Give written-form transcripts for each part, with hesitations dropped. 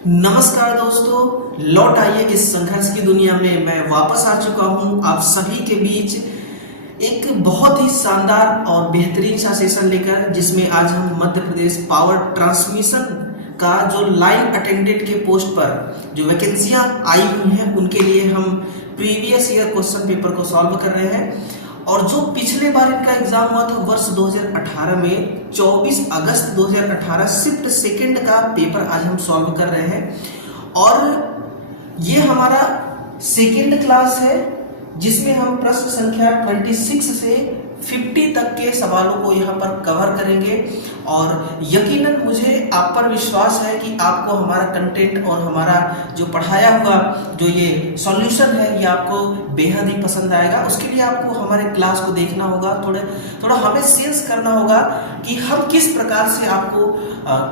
नमस्कार दोस्तों, लौट आइए इस संघर्ष की दुनिया में। मैं वापस आ चुका हूं आप सभी के बीच एक बहुत ही शानदार और बेहतरीन सा सेशन लेकर, जिसमें आज हम मध्य प्रदेश पावर ट्रांसमिशन का जो लाइन अटेंडेंट के पोस्ट पर जो वैकेंसियां आई हुई हैं उनके लिए हम प्रीवियस ईयर क्वेश्चन पेपर को सॉल्व कर रहे हैं। और जो पिछले बार इनका एग्जाम हुआ था वर्ष 2018 में 24 अगस्त 2018 शिफ्ट सेकंड का पेपर आज हम सॉल्व कर रहे हैं। और ये हमारा सेकंड क्लास है जिसमें हम प्रश्न संख्या 26 से 50 तक के सवालों को यहाँ पर कवर करेंगे। और यकीनन मुझे आप पर विश्वास है कि आपको हमारा कंटेंट और हमारा जो पढ़ाया हुआ जो ये सॉल्यूशन है ये आपको बेहद ही पसंद आएगा। उसके लिए आपको हमारे क्लास को देखना होगा, थोड़ा हमें सेंस करना होगा कि हम किस प्रकार से आपको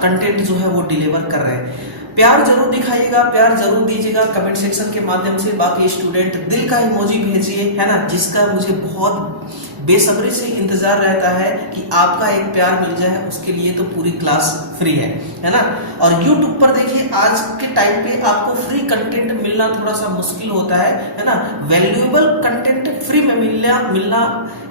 कंटेंट जो है वो डिलीवर कर रहे हैं। प्यार जरूर दिखाइएगा, प्यार जरूर दीजिएगा कमेंट सेक्शन के माध्यम से। बाकी स्टूडेंट दिल का इमोजी भेजिए, है ना, जिसका मुझे बहुत बेसब्री से इंतजार रहता है कि आपका एक प्यार मिल जाए। उसके लिए तो पूरी क्लास फ्री है ना। और YouTube पर देखिए, आज के टाइम पे आपको फ्री कंटेंट मिलना थोड़ा सा मुश्किल होता है ना। वैल्यूएबल कंटेंट फ्री में मिलना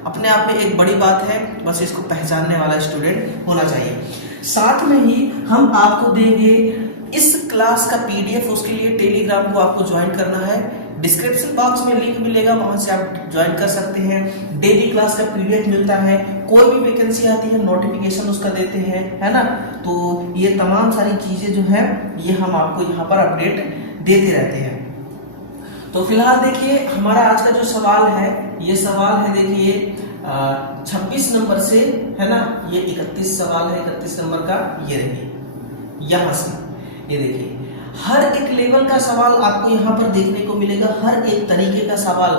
अपने आप में एक बड़ी बात है, बस इसको पहचानने वाला स्टूडेंट होना चाहिए। साथ में ही हम आपको देंगे इस क्लास का PDF। उसके लिए टेलीग्राम को आपको ज्वाइन करना है, डिस्क्रिप्शन बॉक्स में लिंक मिलेगा, वहां से आप ज्वाइन कर सकते हैं। डेली क्लास का PDF मिलता है, कोई भी वैकेंसी आती है नोटिफिकेशन उसका देते हैं, है ना। तो ये तमाम सारी चीजें जो है ये हम आपको यहाँ पर अपडेट देते रहते हैं। तो फिलहाल देखिए हमारा आज का जो सवाल है, ये सवाल है देखिए 26 नंबर से, है ना। ये 31 सवाल है, 31 नंबर का ये रहिए यहां से। ये देखिए हर एक लेवल का सवाल आपको यहाँ पर देखने को मिलेगा, हर एक तरीके का सवाल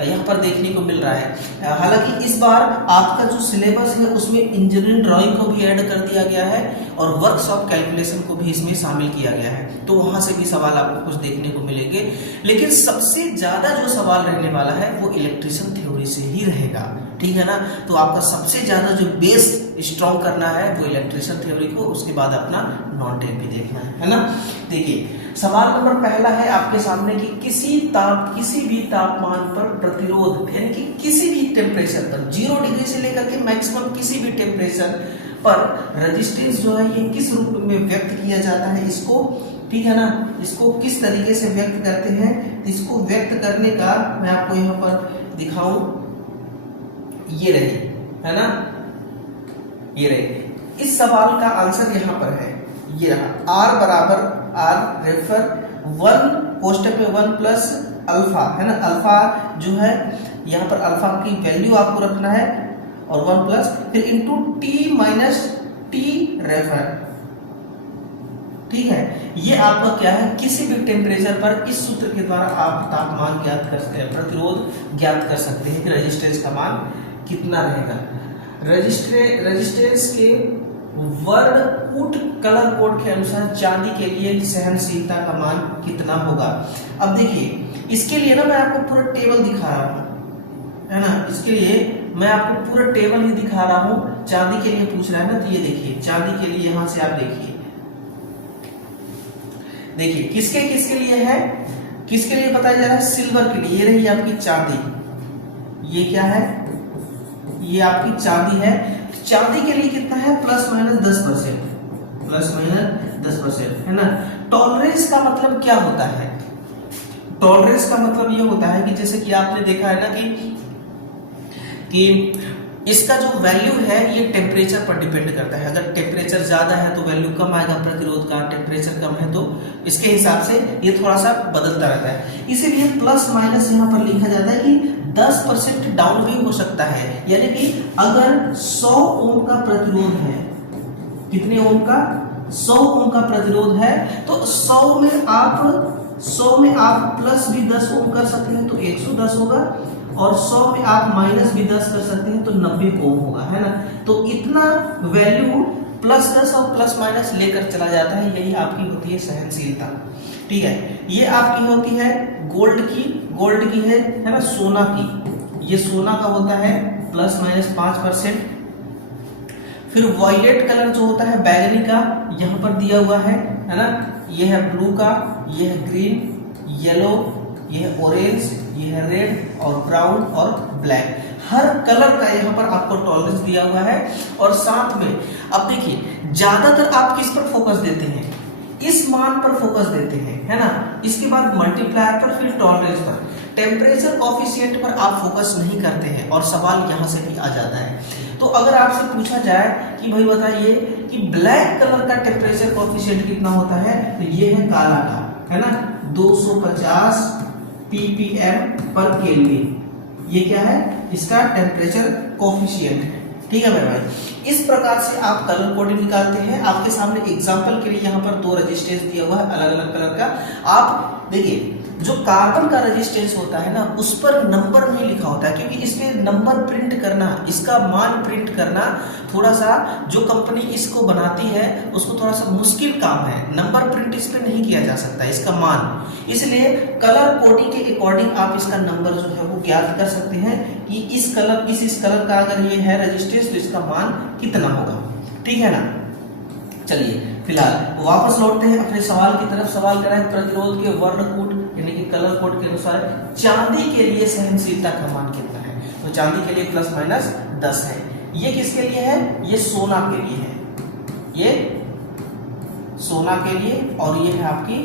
यहाँ पर देखने को मिल रहा है। हालांकि इस बार आपका जो सिलेबस है उसमें इंजीनियरिंग ड्राइंग को भी ऐड कर दिया गया है और वर्कशॉप कैलकुलेशन को भी इसमें शामिल किया गया है, तो वहां से भी सवाल आपको कुछ देखने को मिलेंगे। लेकिन सबसे ज्यादा जो सवाल रहने वाला है वो इलेक्ट्रिशियन थ्योरी से ही रहेगा, ठीक है ना। तो आपका सबसे ज्यादा जो बेस स्ट्रॉन्ग करना है वो इलेक्ट्रिशियन थ्योरी को, उसके बाद अपना नॉन टेप भी देखना है ना। देखिए सवाल नंबर पहला है आपके सामने कि किसी भी तापमान पर प्रतिरोध, यानी कि किसी भी टेम्परेचर पर 0 डिग्री से लेकर के मैक्सिमम किसी भी टेम्परेचर पर रेजिस्टेंस जो है ये किस रूप में व्यक्त किया जाता है इसको, ठीक है ना। इसको किस तरीके से व्यक्त करते हैं, इसको व्यक्त करने का मैं आपको यहाँ पर दिखाऊं। ये रही, है ना, ये रही। इस सवाल का आंसर यहाँ पर है, ये रहा। R बराबर R रेफर 1 कोष्टक में 1 प्लस अल्फा, है ना। अल्फा जो है यहाँ पर अल्फा की वैल्यू आपको रखना है और 1 प्लस फिर into T minus T refer, ठीक है। ये आपका क्या है, किसी भी टेम्परेचर पर इस सूत्र के द्वारा आप तापमान ज्ञात कर सकते हैं, प्रतिरोध ज्ञात कर सकते हैं कि रेजिस्टेंस का मान कितना रहेगा। रेजिस्टेंस के वर्ड कूट कलर कोड के अनुसार चांदी के लिए सहनशीलता का मान कितना होगा। अब देखिए इसके लिए ना मैं आपको पूरा टेबल दिखा रहा हूं, है ना। इसके लिए मैं आपको पूरा टेबल ही दिखा रहा हूं। चांदी के लिए पूछ रहा है ना, तो ये देखिए चांदी के लिए यहां से आप देखिए किसके लिए है, किसके लिए बताया जा रहा है, सिल्वर के लिए। ये रही आपकी चांदी, ये क्या है, ये आपकी चांदी है। चांदी के लिए कितना है, प्लस माइनस 10%, प्लस माइनस 10%, है ना। टॉलरेंस का मतलब क्या होता है, टॉलरेंस का मतलब ये होता है कि जैसे कि आपने देखा है ना कि इसका जो वैल्यू है ये टेम्परेचर पर डिपेंड करता है। अगर टेम्परेचर ज्यादा है तो वैल्यू कम आएगा प्रतिरोध का, टेम्परेचर कम है तो इसके हिसाब से ये थोड़ा सा बदलता रहता है। इसीलिए प्लस माइनस यहाँ पर लिखा जाता है कि 10% डाउन भी हो सकता है। यानी कि अगर 100 ओम का प्रतिरोध है, कितने ओम का, 100 ओम का प्रतिरोध है, तो 100 में आप प्लस भी 10 ओम कर सकते हैं तो 110 होगा, और 100 में आप माइनस भी 10 कर सकते हैं तो 90 ओम होगा, है ना। तो इतना वैल्यू प्लस 10 और प्लस माइनस लेकर चला जाता है, यही आपकी होती है सहनशीलता, ठीक है। ये आपकी होती है गोल्ड की है ना, सोना की। ये सोना का होता है प्लस माइनस 5%। फिर वॉयलेट कलर जो होता है बैगनी का यहाँ पर दिया हुआ है है ना, ये है ब्लू का, ये है ग्रीन, येलो, ये है ऑरेंज, ये है रेड और ब्राउन और ब्लैक। हर कलर का यहाँ पर आपको टॉलरेंस दिया हुआ है। और साथ में अब देखिए, ज्यादातर आप किस पर फोकस देते हैं, इस मान पर फोकस देते हैं, है ना, इसके बाद मल्टीप्लायर पर, फिर टॉलरेंस पर। टेम्परेचर कॉफिशिएंट पर आप फोकस नहीं करते हैं और सवाल यहाँ से भी आ जाता है। तो अगर आपसे पूछा जाए कि भाई बताइए कि ब्लैक कलर का टेम्परेचर कॉफिशिएंट कितना होता है, तो ये है काला का, है ना, 250 ppm पर केल्विन। ये क्या है, इसका टेम्परेचर कॉफिशिएंट है। ठीक है मेरे भाई, इस प्रकार से आप कलर कोडिंग निकालते हैं। आपके सामने एग्जांपल के लिए यहाँ पर 2 रेजिस्टेंस दिया हुआ है अलग अलग कलर का। आप देखिए, जो कार्बन का रेजिस्टेंस होता है ना, उस पर नंबर नहीं लिखा होता है, क्योंकि इसमें नंबर प्रिंट करना, इसका मान प्रिंट करना थोड़ा सा, जो कंपनी इसको बनाती है उसको थोड़ा सा मुश्किल काम है। नंबर प्रिंट इस पर नहीं किया जा सकता, इसका मान। इसलिए कलर कोडिंग के अकॉर्डिंग आप इसका नंबर जो है वो ज्ञात कर सकते हैं कि इस कलर का अगर ये है रेजिस्टेंस तो इसका मान कितना होगा। ठीक है ना। चलिए फिलहाल वापस लौटते हैं अपने सवाल की तरफ। सवाल करा है प्रतिरोध के वर्ण कूट यानी कि कलर कोड के अनुसार चांदी के लिए सहनशीलता का मान कितना है। तो चांदी के लिए प्लस माइनस 10 है। ये किसके लिए है, ये सोना के लिए है, ये सोना के लिए, और ये है आपकी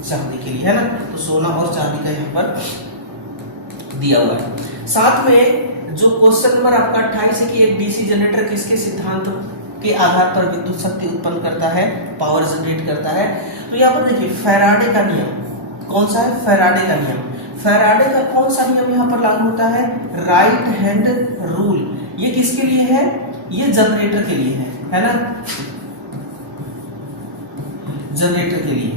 चांदी के लिए, है ना। तो सोना और चांदी का यहाँ पर दिया हुआ है। साथ में जो क्वेश्चन नंबर आपका 28 है कि एक डीसी जनरेटर किसके सिद्धांत के आधार पर विद्युत शक्ति उत्पन्न करता है, पावर जनरेट करता है। तो यहाँ पर देखिए फैराडे का नियम कौन सा है, फैराडे का नियम। फैराडे का कौन सा नियम यहाँ पर लागू होता है, राइट हैंड रूल। ये किसके लिए है, ये जनरेटर के लिए है ना, जनरेटर के लिए।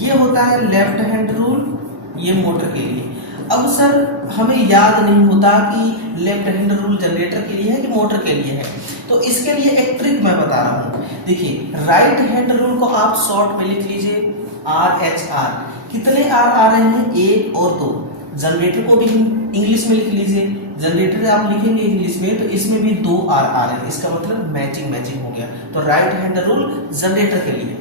ये होता है लेफ्ट हैंड रूल, ये मोटर के लिए। अब सर हमें याद नहीं होता कि लेफ्ट हैंड रूल जनरेटर के लिए है कि मोटर के लिए है, तो इसके लिए एक ट्रिक मैं बता रहा हूं। देखिए राइट हैंड रूल को आप शॉर्ट में लिख लीजिए RHR। कितने आर आ रहे हैं, 1 और 2। जनरेटर को भी इंग्लिश में लिख लीजिए, जनरेटर आप लिखेंगे इंग्लिश में तो इसमें भी 2 आर आ रहे हैं, इसका मतलब मैचिंग हो गया। तो राइट हैंड रूल जनरेटर के लिए।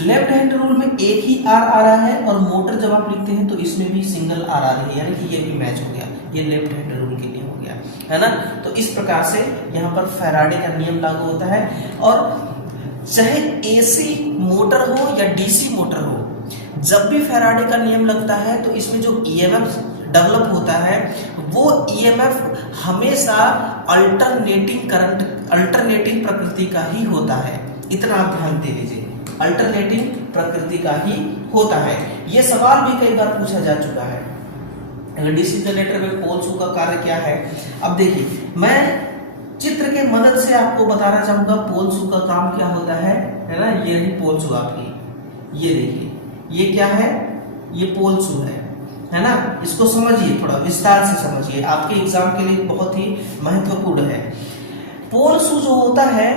लेफ्ट हैंड रूल में एक ही आर आ रहा है और मोटर जब आप लिखते हैं तो इसमें भी सिंगल आर आ रही है, यानी कि ये भी मैच हो गया, ये लेफ्ट हैंड रूल के लिए हो गया, है ना। तो इस प्रकार से यहाँ पर फैराडे का नियम लागू होता है। और चाहे एसी मोटर हो या डीसी मोटर हो, जब भी फैराडे का नियम लगता है तो इसमें जो ईएमएफ डेवलप होता है वो ईएमएफ हमेशा अल्टरनेटिंग करंट, अल्टरनेटिंग प्रकृति का ही होता है। इतना आप ध्यान दे लीजिए, अल्टरनेटिंग प्रकृति का ही होता है। ये सवाल भी कई बार पूछा जा चुका है। डीसी जनरेटर में पोल शू का कार्य क्या है। अब देखिए मैं चित्र के मदद से आपको बताना चाहूंगा पोल शू का काम क्या होता है ना। ये रही पोल शू आपकी, ये देखिए ये क्या है, ये पोल शू है ना। इसको समझिए, थोड़ा विस्तार से समझिए, आपके एग्जाम के लिए बहुत ही महत्वपूर्ण है। पोल शू जो होता है,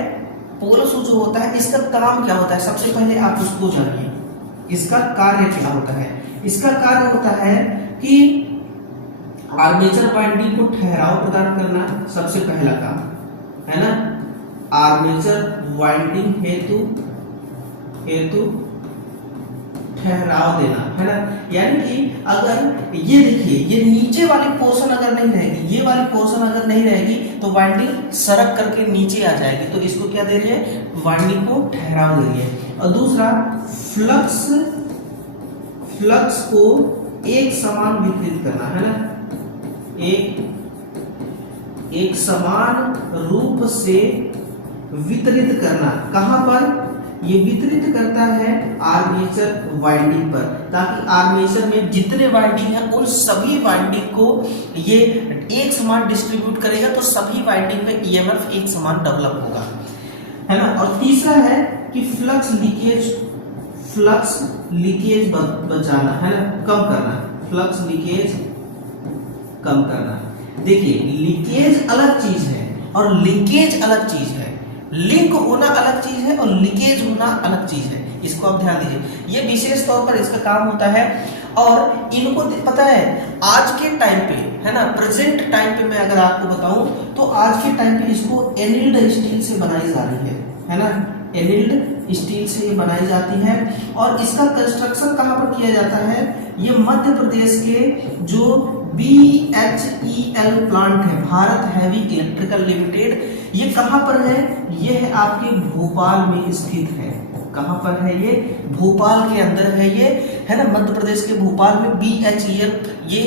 पोल शू जो होता है इसका काम क्या होता है, सबसे पहले आप उसको जानिए, इसका कार्य क्या होता है। इसका कार्य होता है कि आर्मेचर वाइंडिंग को ठहराव प्रदान करना, सबसे पहला काम है ना। आर्मेचर वाइंडिंग हेतु ठहराव देना, है ना। यानी कि अगर ये देखिए ये नीचे वाली पोर्शन अगर नहीं रहेगी, ये वाली पोर्शन अगर नहीं रहेगी तो वाइंडिंग सरक करके नीचे आ जाएगी। तो इसको क्या दे रही है, वाइंडिंग को ठहराव दे रही है। और दूसरा फ्लक्स को एक समान वितरित करना, है ना, एक समान रूप से वितरित करना। कहां पर, ये वितरित करता है आर्मेचर वाइंडिंग पर, ताकि आर्मेचर में जितने वाइंडिंग है उन सभी वाइंडिंग को ये एक समान डिस्ट्रीब्यूट करेगा, तो सभी वाइंडिंग में ईएमएफ एक समान डेवलप होगा, है ना। और तीसरा है कि फ्लक्स लीकेज बचाना, है ना, कम करना, फ्लक्स लीकेज कम करना। देखिए लीकेज अलग चीज है और लिंकेज अलग चीज है। लिंक होना अलग चीज है और लीकेज होना अलग चीज है, इसको आप ध्यान दीजिए। ये विशेष तौर पर इसका काम होता है। और इनको पता है आज के टाइम पे, है ना, प्रेजेंट टाइम पे मैं अगर आपको बताऊं तो आज के टाइम पे इसको एनिल्ड स्टील से बनाई जा रही है ना, एनिल्ड स्टील से ये बनाई जाती है। और इसका कंस्ट्रक्शन कहाँ पर किया जाता है, ये मध्य प्रदेश के जो BHEL प्लांट है, भारत हैवी इलेक्ट्रिकल लिमिटेड, ये कहाँ पर है, ये है आपके भोपाल में स्थित है। कहाँ पर है ये, भोपाल के अंदर है ये, है ना, मध्य प्रदेश के भोपाल में BHEL ये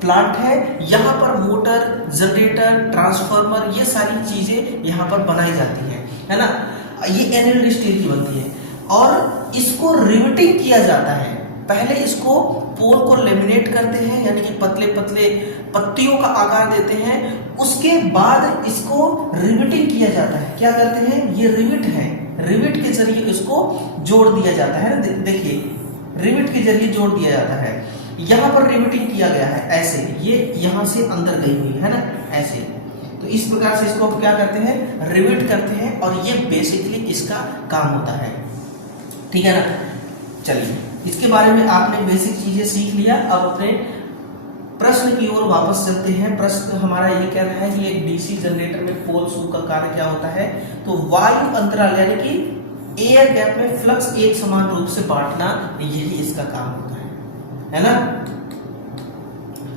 प्लांट है। यहाँ पर मोटर, जनरेटर, ट्रांसफार्मर, ये सारी चीजें यहाँ पर बनाई जाती है ना। ये एनिल्ड स्टील की बनती है और इसको रिवेटिंग किया जाता है। पहले इसको पोल को लेमिनेट करते हैं, यानी कि पतले पतले पत्तियों का आकार देते हैं, उसके बाद इसको रिवेटिंग किया जाता है। क्या करते हैं, ये रिविट है, रिविट के जरिए इसको जोड़ दिया जाता है ना, देखिए रिविट के जरिए जोड़ दिया जाता है। यहाँ पर रिवेटिंग किया गया है ऐसे, ये यहाँ से अंदर गई हुई है ना, ऐसे। तो इस प्रकार से इसको क्या करते हैं, रिविट करते हैं, और ये बेसिकली इसका काम होता है। ठीक है ना। चलिए, इसके बारे में आपने बेसिक चीजें सीख लिया। अब अपने प्रश्न की ओर वापस चलते हैं। प्रश्न हमारा ये कह रहा है कि एक डीसी जनरेटर में पोल शू का कार्य क्या होता है, तो वायु अंतराल यानी कि एयर गैप में फ्लक्स एक समान रूप से बांटना, यही इसका काम होता है ना।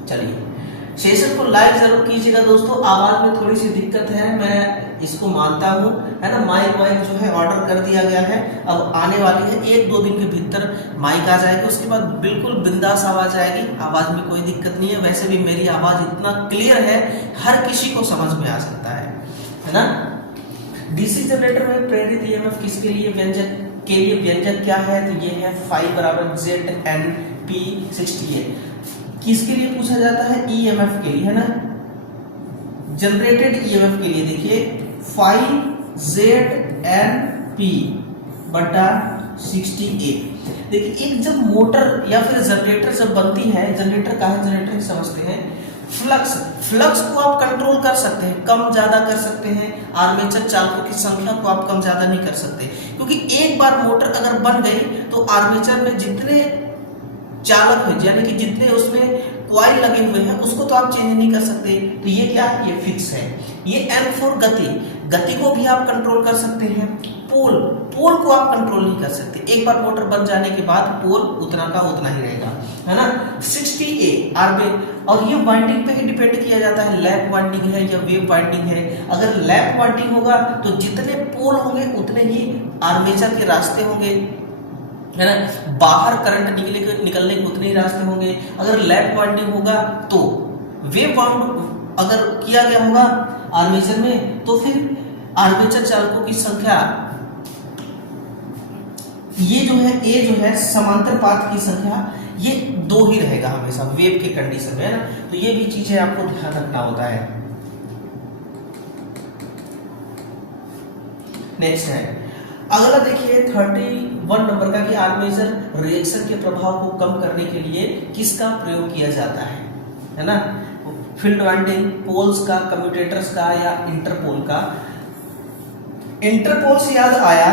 चलिए, सेशन को लाइक जरूर कीजिएगा दोस्तों। आवाज में थोड़ी सी दिक्कत है, मैं इसको मानता हूँ, है ना। माइक जो है ऑर्डर कर दिया गया है, अब आने वाली है, 1-2 दिन के भीतर माइक आ जाएगी, उसके बाद बिल्कुल बिंदास आवाज आएगी, आवाज में कोई दिक्कत नहीं है। वैसे भी मेरी आवाज इतना क्लियर है, हर किसी को समझ में आ सकता है ना। डीसी जनरेटर में प्रेरित ईएमएफ किसके लिए व्यंजक क्या है, तो ये है phi = ZNP68। किसके लिए पूछा जाता है, ईएमएफ के लिए, है ना, जनरेटेड ईएमएफ के लिए। देखिए phi ZNP/68। देखिए, एक जब मोटर या फिर जनरेटर जब बनती है, जनरेटर का है, जनरेटर समझते हैं, फ्लक्स को आप कंट्रोल कर सकते हैं, कम ज्यादा कर सकते हैं। आर्मेचर चालकों की संख्या को आप कम ज्यादा नहीं कर सकते, क्योंकि एक बार मोटर अगर बन गई तो आर्मेचर में जितने चालक है, यानी कि जितने उसमें कॉइल लगे हुए हैं, उसको तो आप चेंज नहीं कर सकते। तो ये क्या है, ये फिक्स है। ये N4 गति को भी आप कंट्रोल कर सकते हैं। पोल को आप कंट्रोल नहीं कर सकते, एक बार मोटर बन जाने के बाद पोल उतना का उतना ही रहेगा, है ना। 60A आरबे, और ये वाइंडिंग पे ही डिपेंड किया जाता है, लैप वाइंडिंग है या वेव वाइंडिंग है। अगर लैप वाइंडिंग होगा तो जितने पोल होंगे उतने ही आर्मेचर के रास्ते होंगे, है ना, बाहर करंट निकलने के उतने ही रास्ते होंगे। अगर लैप वाइंडिंग होगा तो वेव वाउंड अगर किया गया होगा आर्मेचर में, तो फिर आर्मेचर चालकों की संख्या, ये जो है समांतर पाथ की संख्या, ये 2 ही रहेगा हमेशा वेव के कंडीशन में, है ना। तो ये भी चीजें आपको ध्यान रखना होता है। नेक्स्ट है अगला, देखिए 31 नंबर का, कि आर्मेचर रिएक्शन के प्रभाव को कम करने के लिए किसका प्रयोग किया जाता है ना। फील्ड वाइंडिंग, पोल्स का, कम्यूटेटर्स का, या इंटरपोल का। इंटरपोल से याद आया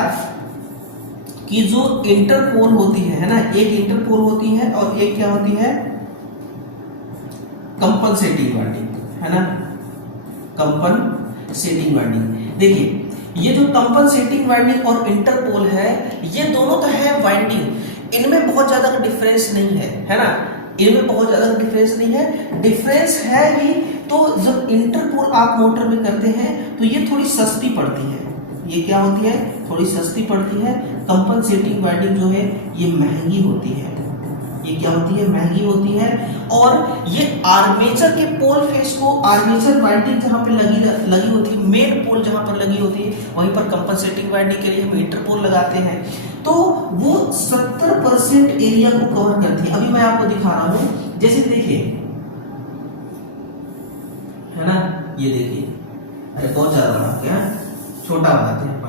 कि जो इंटरपोल होती है ना, एक इंटरपोल होती है और एक क्या होती है, कंपनसेटिंग वाइंडिंग, है ना, कंपनसेटिंग वाइंडिंग। देखिए, ये जो कंपनसेटिंग वाइंडिंग और इंटरपोल है, ये दोनों तो है वाइंडिंग, इनमें बहुत ज्यादा डिफरेंस नहीं है ना, इनमें बहुत ज्यादा डिफरेंस नहीं है। डिफरेंस है ही तो जब इंटरपोल आप मोटर में करते हैं तो ये थोड़ी सस्ती पड़ती है। ये क्या होती है, थोड़ी सस्ती पड़ती है। कंपनसेटिंग वाइंडिंग जो है ये महंगी होती है। ये क्या होती है, महंगी होती है। और ये आर्मेचर के पोल फेस को, आर्मेचर वाइंडिंग जहां पे लगी होती है, मेन पोल जहां पर लगी होती है, वहीं पर कंपनसेटिंग वाइंडिंग के लिए हम इंटरपोल लगाते हैं, तो वो 70% एरिया को कवर करती है। अभी मैं आपको दिखा रहा हूं, जैसे देखिए, है ना, ये देखिए, अरे बहुत ज्यादा बना क्या, छोटा बनाते हैं अपन।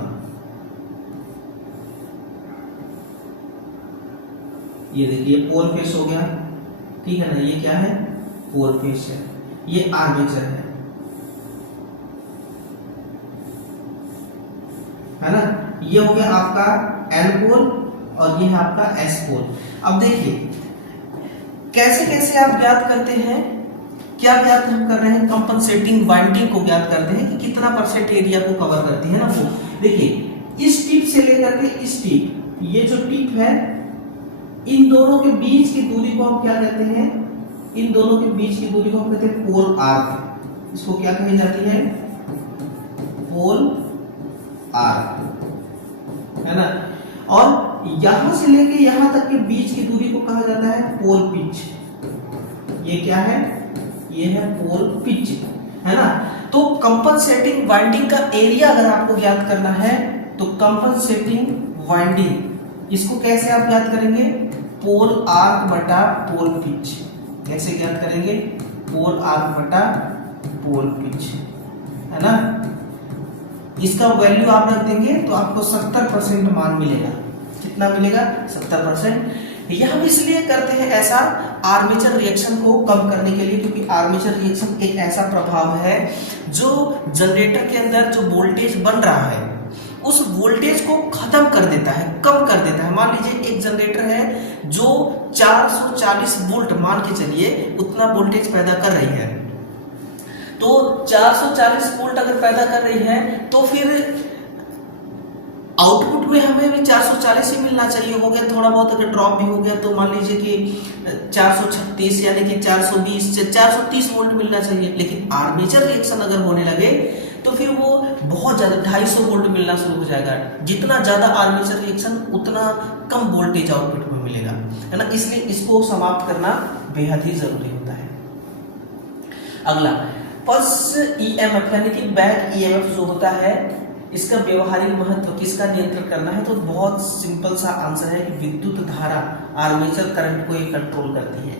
ये देखिए, पोल फेस हो गया, ठीक है ना, ये क्या है, पोल फेस है, ये आर्मेचर है ना। ये हो गया आपका N पोल और ये है आपका S पोल। अब देखिए कैसे कैसे आप ज्ञात करते हैं, क्या ज्ञात हम कर रहे हैं, कंपनसेटिंग वाइंडिंग को ज्ञात करते हैं कि कितना % एरिया को कवर करती है ना वो। देखिए, इस टिप से लेकर के इस टिप, ये जो टिप है, इन दोनों के बीच की दूरी को हम क्या कहते हैं? इन दोनों के बीच की दूरी को हम कहते हैं पोल आर्क। इसको क्या कही जाती है? पोल आर्क, है ना। और यहां से लेके यहां तक के बीच की दूरी को कहा जाता है पोल पिच। ये क्या है? ये है पोल पिच, है ना। तो कंपनसेटिंग वाइंडिंग का एरिया अगर आपको ज्ञात करना है तो कंपनसेटिंग वाइंडिंग इसको कैसे आप ज्ञात करेंगे? पोल आर्क बटा पोल पिच। कैसे ज्ञात करेंगे? पोल आर्क बटा पोल पिच, है ना। इसका वैल्यू आप रख देंगे तो आपको 70% मान मिलेगा। कितना मिलेगा? 70%। यह हम इसलिए करते हैं ऐसा आर्मेचर रिएक्शन को कम करने के लिए, क्योंकि आर्मेचर रिएक्शन एक ऐसा प्रभाव है जो जनरेटर के अंदर जो वोल्टेज बन रहा है उस वोल्टेज को खत्म कर देता है, कम कर देता है। मान लीजिए एक जनरेटर है जो 440 वोल्ट मान के चलिए उतना वोल्टेज पैदा कर रही है, तो 440 वोल्ट अगर पैदा कर रही है तो फिर आउटपुट में हमें भी 440 ही मिलना चाहिए। हो गया थोड़ा बहुत अगर ड्रॉप भी हो गया तो मान लीजिए कि 436 यानी कि 420 से 430 वोल्ट मिलना चाहिए। लेकिन आर्मेचर रिएक्शन अगर होने लगे तो फिर वो बहुत ज्यादा 250 वोल्ट मिलना शुरू हो जाएगा। जितना ज्यादा आर्मेचर रिएक्शन उतना कम वोल्टेज आउटपुट में मिलेगा, है ना। इसलिए इसको समाप्त करना बेहद ही जरूरी होता है। अगला पल्स ईएमएफ यानी कि बैक ईएमएफ जो होता है इसका व्यवहारिक महत्व किसका नियंत्रण करना है? तो बहुत सिंपल सा आंसर है कि विद्युत धारा आर्मेचर करंट को ये कंट्रोल करती है।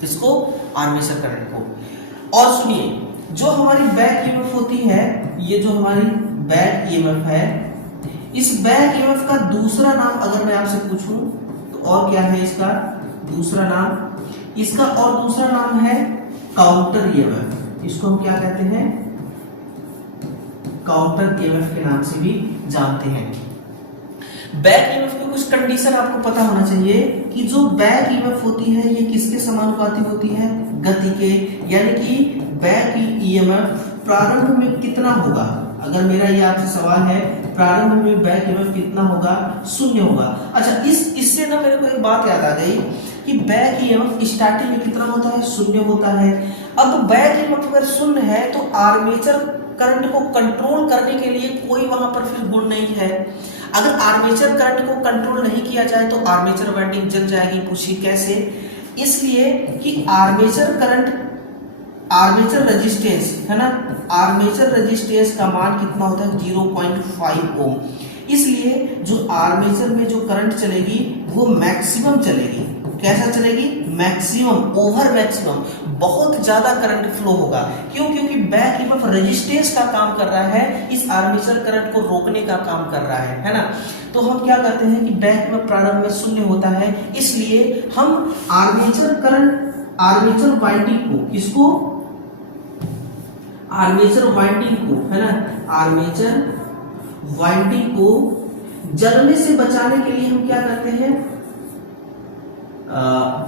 किसको? आर्मेचर करंट को। और सुनिए, जो हमारी बैक ईएमएफ होती है, ये जो हमारी बैक ईएमएफ है, इस बैक ईएमएफ का दूसरा नाम अगर मैं आपसे पूछूं तो और क्या है इसका दूसरा नाम? इसका और दूसरा नाम है काउंटर ईएमएफ। इसको हम क्या कहते हैं? काउंटर ईएमएफ के नाम से भी जानते हैं। बैक ईएमएफ की कुछ कंडीशन आपको पता होना चाहिए कि जो बैक ईएमएफ होती है ये किसके समानुपाती होती है? गति के। यानी कि बैक ईएमएफ प्रारंभ में कितना होगा? अगर मेरा ये आपसे सवाल है प्रारंभ में बैक ईएमएफ कितना होगा? 0 होगा। अच्छा, इससे ना मेरे को एक बात याद आ गई कि बैक ईएमएफ स्टार्टिंग में कितना होता है? 0 होता है। अब बैक ईएमएफ अगर 0 है तो आर्मेचर करंट को कंट्रोल करने के लिए कोई वहां पर फिर गुण नहीं है। अगर आर्मेचर करंट को कंट्रोल नहीं किया जाए तो आर्मेचर वाइंडिंग जल जाएगी। पूछिए कैसे? इसलिए कि आर्मेचर करंट, आर्मेचर रेजिस्टेंस, है ना, आर्मेचर रेजिस्टेंस का मान कितना होता है? 0.5 ओम। इसलिए जो आर्मेचर में जो करंट चलेगी वो मैक्सिमम चलेगी। कैसा चलेगी? मैक्सिमम, ओवर मैक्सिमम, बहुत ज्यादा करंट फ्लो होगा। क्यों? क्योंकि बैक ईएमएफ रेजिस्टेंस का काम कर रहा है, इस आर्मेचर करंट को रोकने का काम कर रहा है ना। तो हम क्या करते हैं कि बैक में प्रारंभ में 0 होता है, इसलिए हम आर्मेचर करंट, आर्मेचर वाइंडिंग को, किसको? आर्मेचर वाइंडिंग को, है ना, आर्मेचर वाइंडिंग को जलने से बचाने के लिए हम क्या करते हैं?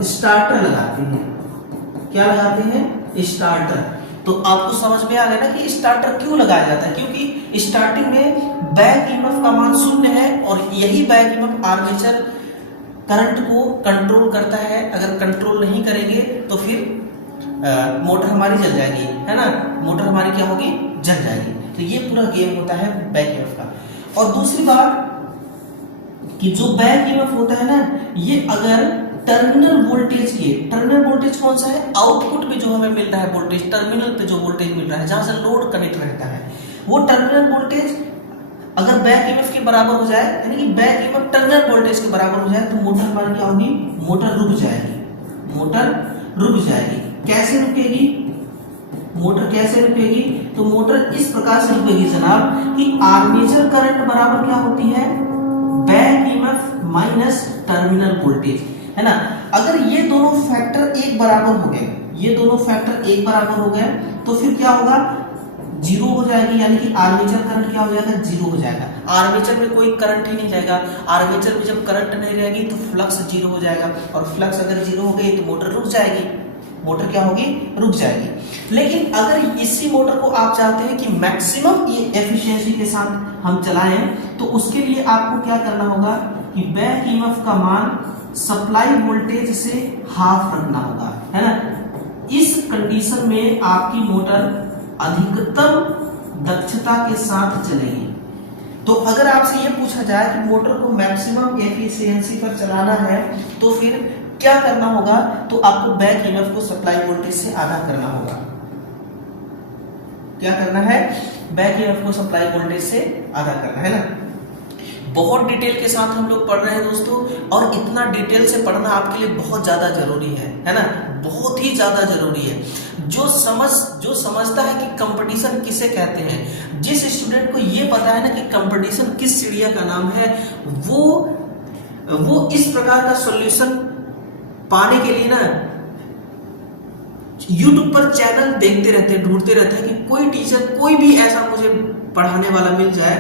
स्टार्टर लगाते हैं। क्या लगाते हैं? स्टार्टर। तो आपको समझ में आ गया ना कि स्टार्टर क्यों लगाया जाता है? क्योंकि स्टार्टिंग में बैक ईएमएफ का मान 0 है और यही बैक ईएमएफ आर्मेचर करंट को कंट्रोल करता है। अगर कंट्रोल नहीं करेंगे तो फिर मोटर हमारी जल जाएगी, है ना। मोटर हमारी क्या होगी? जल जाएगी। तो ये पूरा गेम होता है बैक ईएमएफ का। और दूसरी बात कि जो बैक ईएमएफ होता है ना, ये अगर टर्मिनल वोल्टेज की, टर्मिनल वोल्टेज कौन सा है? आउटपुट में जो हमें मिल रहा है वोल्टेज, टर्मिनल पे जो वोल्टेज मिल रहा है जहां से लोड कनेक्ट रहता है, वो टर्मिनल वोल्टेज अगर बैक ईएमएफ के बराबर हो जाए, यानी कि बैक ईएमएफ टर्मिनल वोल्टेज के बराबर हो जाए तो मोटर हमारी क्या होगी? मोटर रुक जाएगी। मोटर रुक जाएगी। कैसे रुकेगी? मोटर कैसे रुकेगी? तो मोटर इस प्रकार से रुकेगी जनाब कि आर्मेचर करंट बराबर क्या होती है? Back EMF minus terminal voltage, है ना। अगर ये दोनों फैक्टर एक बराबर हो गए, ये दोनों फैक्टर एक बराबर हो गए तो फिर क्या होगा? 0 हो जाएगी। यानी कि आर्मेचर करंट क्या हो जाएगा? 0 हो जाएगा। आर्मेचर में कोई करंट ही नहीं जाएगा। आर्मेचर में जब करंट नहीं रहेगी तो फ्लक्स 0 हो जाएगा, और फ्लक्स अगर 0 हो गई तो मोटर रुक जाएगी। मोटर क्या होगी, रुक जाएगी। लेकिन अगर इसी मोटर को आप चाहते हैं कि मैक्सिमम एफिशिएंसी के साथ हम चलाएं, तो उसके लिए आपको क्या करना होगा कि बैक ईएमएफ का मान सप्लाई वोल्टेज से हाफ रखना होगा, है ना। इस कंडीशन में आपकी मोटर अधिकतम दक्षता के साथ चलेगी। तो अगर आपसे ये पूछा जाए कि मोटर को मैक्सिमम एफिशिएंसी पर चलाना है तो फिर क्या करना होगा, तो आपको बैक ईएमएफ को सप्लाई वोल्टेज से आधा करना होगा। क्या करना है, बैक ईएमएफ को सप्लाई वोल्टेज से आधा करना है ना। बहुत डिटेल के साथ हम लोग पढ़ रहे हैं दोस्तों, और इतना डिटेल से पढ़ना आपके लिए बहुत ज्यादा जरूरी है ना, बहुत ही ज्यादा जरूरी है। जो समझता है कि कंपटीशन किसे कहते हैं, जिस स्टूडेंट को ये पता है ना कि कंपटीशन किस चिड़िया का नाम है, वो इस प्रकार का सॉल्यूशन पाने के लिए ना YouTube पर चैनल देखते रहते हैं, ढूंढते रहते हैं कि कोई टीचर, कोई भी ऐसा मुझे पढ़ाने वाला मिल जाए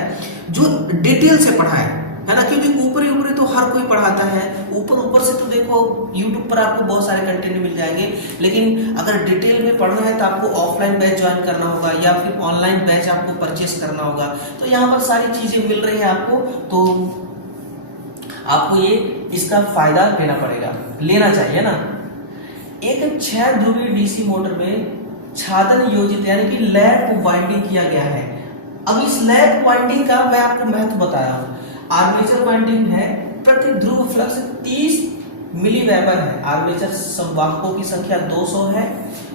जो डिटेल से पढ़ाए, है ना। क्योंकि ऊपरी तो हर कोई पढ़ाता है, ऊपर से तो देखो YouTube पर आपको बहुत सारे कंटेंट मिल जाएंगे, लेकिन अगर डिटेल में पढ़ना है तो आपको ऑफलाइन बैच ज्वाइन करना होगा या फिर ऑनलाइन बैच आपको परचेस करना होगा। तो यहाँ पर सारी चीजें मिल रही है आपको, तो आपको ये इसका फायदा लेना चाहिए ना। एक 6 ध्रुवीय डीसी मोटर में छादन योजित यानी कि लैप वाइंडिंग किया गया है। अब इस लैप वाइंडिंग का मैं आपको महत्व बताया हूं। आर्मेचर वाइंडिंग है, प्रति ध्रुव फ्लक्स 30 मिली वेबर है। आर्मेचर संवाहकों की संख्या 200 है